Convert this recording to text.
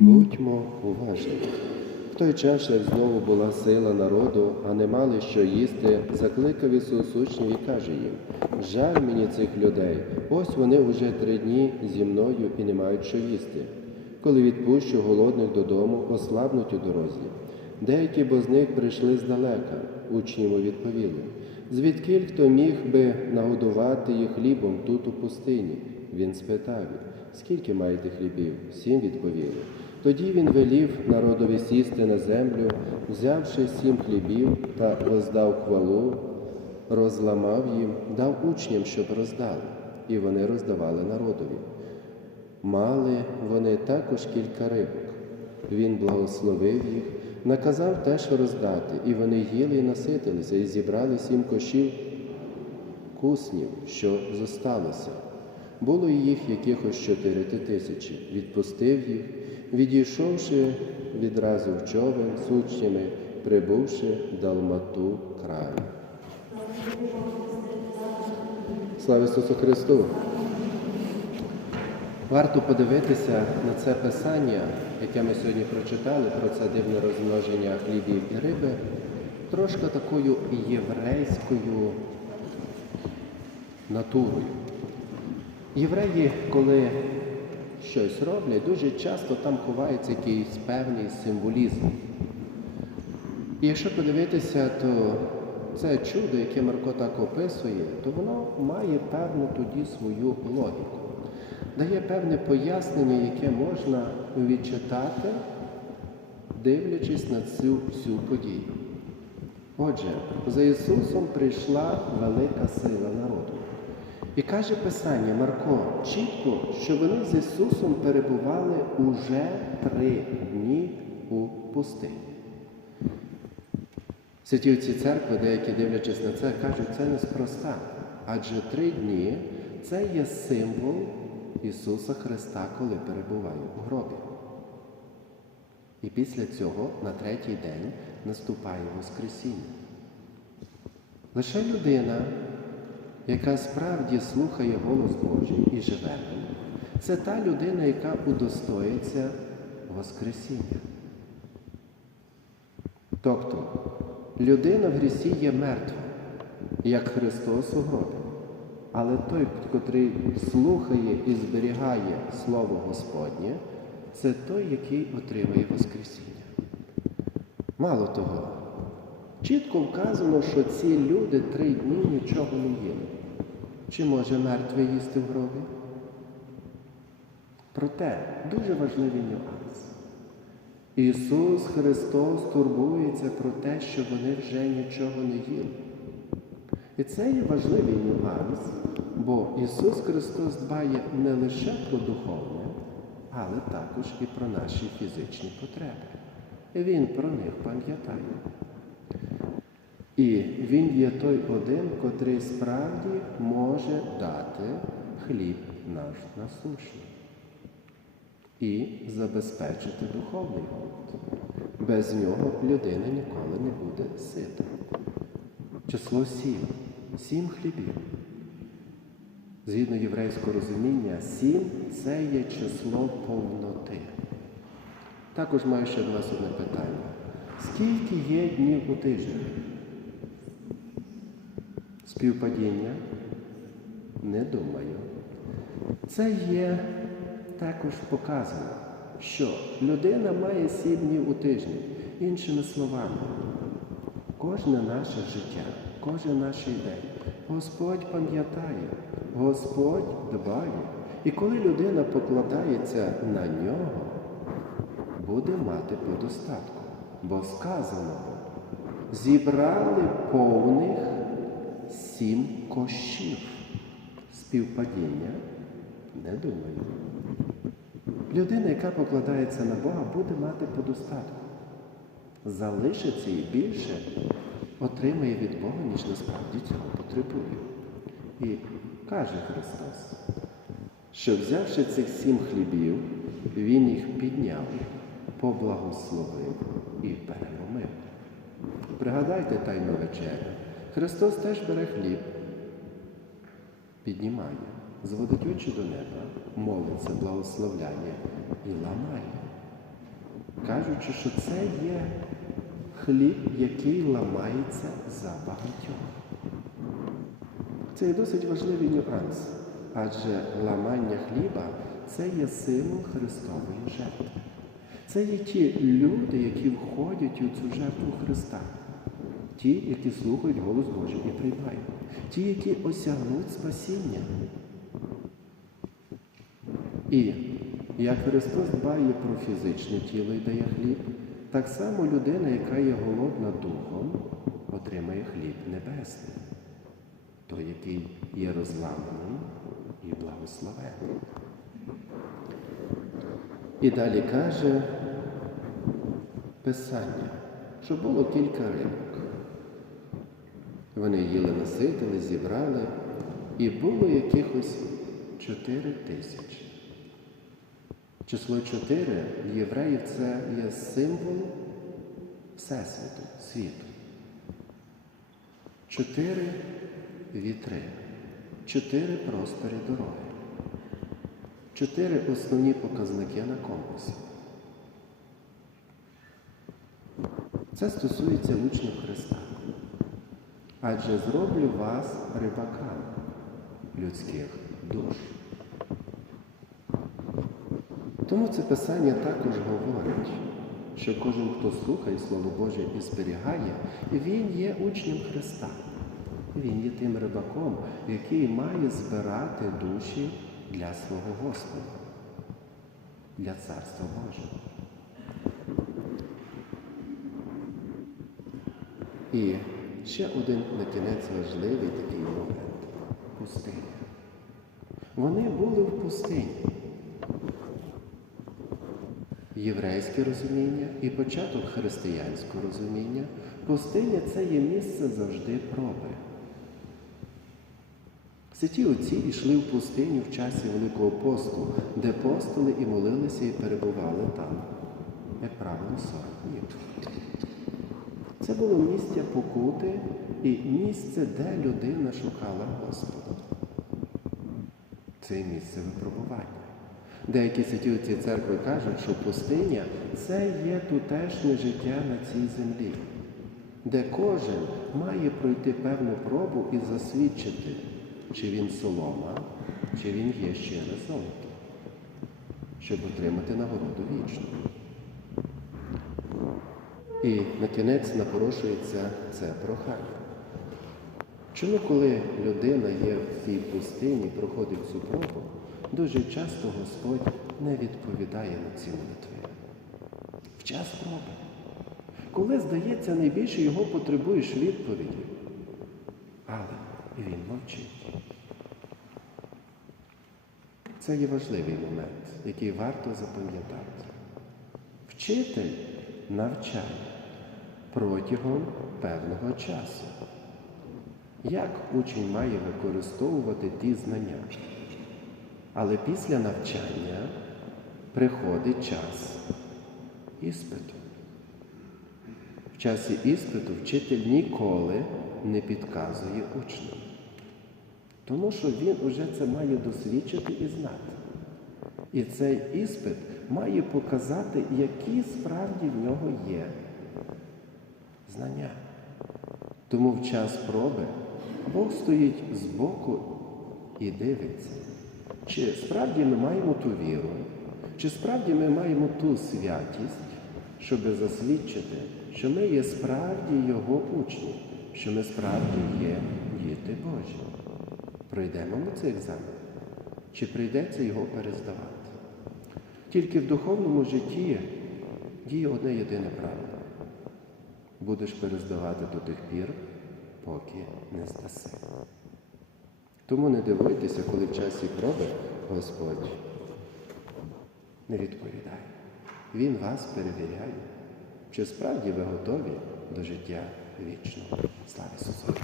Будьмо уважні. В той час, як знову була сила народу, а не мали що їсти, закликав Ісус учнів і каже їм: Жаль мені цих людей, ось вони уже три дні зі мною і не мають що їсти. Коли відпущу голодних додому, ослабнуть у дорозі. Деякі бо з них прийшли здалека. Учні йому відповіли: звідкіль хто міг би нагодувати їх хлібом тут у пустині? Він спитав скільки маєте хлібів? Сім відповіли. Тоді він велів народові сісти на землю, взявши сім хлібів та роздав хвалу, розламав їм, дав учням, щоб роздали, і вони роздавали народові. Мали вони також кілька рибок. Він благословив їх, наказав теж роздати, і вони їли і наситилися, і зібрали сім кошів куснів, що зосталося. Було їх якихось чотири тисячі. Відпустив їх, відійшовши відразу в човен з прибувши Далмату краю. Слава Ісусу Христу! Варто подивитися на це писання, яке ми сьогодні прочитали, про це дивне розмноження хлібів і риби, трошки такою єврейською натурою. Євреї, коли щось роблять, дуже часто там ховається якийсь певний символізм. І якщо подивитися, то це чудо, яке Марко так описує, то воно має певну тоді свою логіку дає певне пояснення, яке можна відчитати, дивлячись на цю всю подію. Отже, за Ісусом прийшла велика сила народу. І каже Писання Марко чітко, що вони з Ісусом перебували уже три дні у пустині. Святі ці церкви, деякі дивлячись на це, кажуть, це неспроста. Адже три дні це є символ Ісуса Христа, коли перебуває у гробі. І після цього на третій день наступає Воскресіння. Лише людина, яка справді слухає голос Божий і живе, це та людина, яка удостоїться Воскресіння. Тобто людина в грісі є мертва, як Христос у гробі. Але той, котрий слухає і зберігає Слово Господнє, це той, який отримує Воскресіння. Мало того, чітко вказано, що ці люди три дні нічого не їли. Чи може мертвий їсти в гробі? Проте дуже важливий нюанс. Ісус Христос турбується про те, що вони вже нічого не їли. І це є важливий нюанс, бо Ісус Христос дбає не лише про духовне, але також і про наші фізичні потреби. Він про них пам'ятає. І Він є той один, котрий справді може дати хліб наш насущний і забезпечити духовний голод. Без нього людина ніколи не буде сита. Число сім. Сім хлібів. Згідно єврейського розуміння, сім це є число повноти. Також маю ще до вас одне питання. Скільки є днів у тижні? Співпадіння? Не думаю. Це є також показано, що людина має сім днів у тижні. Іншими словами, кожне наше життя, кожен наш день, Господь пам'ятає, Господь дбає. І коли людина покладається на нього, буде мати по достатку. Бо сказано, зібрали повних сім кощів. Співпадіння? Не думаю. Людина, яка покладається на Бога, буде мати по достатку. Залишиться і більше отримає від Бога, ніж насправді цього потребує. І каже Христос, що взявши цих сім хлібів, Він їх підняв, поблагословив і переломив. Пригадайте тайну вечерю. Христос теж бере хліб, піднімає, зводить очі до неба, молиться, благословляє і ламає. кажучи, що це є хліб, який ламається за багатьох. Це є досить важливий нюанс, адже ламання хліба це є символ Христової жертви. Це є ті люди, які входять у цю жертву Христа, ті, які слухають голос Божий і приймають, ті, які осягнуть спасіння. І як Христос дбає про фізичне тіло і дає хліб, так само людина, яка є голодна духом, отримає хліб небесний, той, який є розламаний і благословений. І далі каже Писання, що було кілька рибок. Вони їли, наситили, зібрали, і було якихось чотири тисячі. Число 4 в євреїв це є символ Всесвіту, світу. Чотири вітри, чотири просторі дороги, чотири основні показники на компасі. Це стосується учнів Христа. Адже зроблю вас рибаками людських душ. Тому це писання також говорить, що кожен, хто слухає Слово Боже і зберігає, він є учнем Христа. Він є тим рибаком, який має збирати душі для свого Господа, для Царства Божого. І ще один на кінець важливий такий момент пустиня. Вони були в пустині єврейське розуміння і початок християнського розуміння, пустиня це є місце завжди проби. Святі отці йшли в пустиню в часі Великого посту, де постили і молилися, і перебували там, як правило, 40 днів. Це було місце покути і місце, де людина шукала Господа. Це місце випробування. Деякі святі отці церкви кажуть, що пустиня це є тутешнє життя на цій землі, де кожен має пройти певну пробу і засвідчити, чи він солома, чи він є щире золото, щоб отримати нагороду вічну. І на кінець напорошується це прохання. Чому, коли людина є в цій пустині, проходить цю пробу, дуже часто Господь не відповідає на ці молитви. В час проби. Коли, здається, найбільше його потребуєш відповіді, але він мовчить. Це є важливий момент, який варто запам'ятати. Вчитель навчає протягом певного часу. Як учень має використовувати ті знання? Але після навчання приходить час іспиту. В часі іспиту вчитель ніколи не підказує учням, тому що він уже це має досвідчити і знати. І цей іспит має показати, які справді в нього є знання. Тому в час проби Бог стоїть збоку і дивиться, чи справді ми маємо ту віру, чи справді ми маємо ту святість, щоб засвідчити, що ми є справді Його учні, що ми справді є діти Божі. Пройдемо ми цей екзамен, чи прийдеться його перездавати? Тільки в духовному житті діє одне єдине правило. Будеш перездавати до тих пір, поки не здаси. Тому не дивуйтеся, коли в часі проби Господь не відповідає. Він вас перевіряє, чи справді ви готові до життя вічного. Слава Ісусу!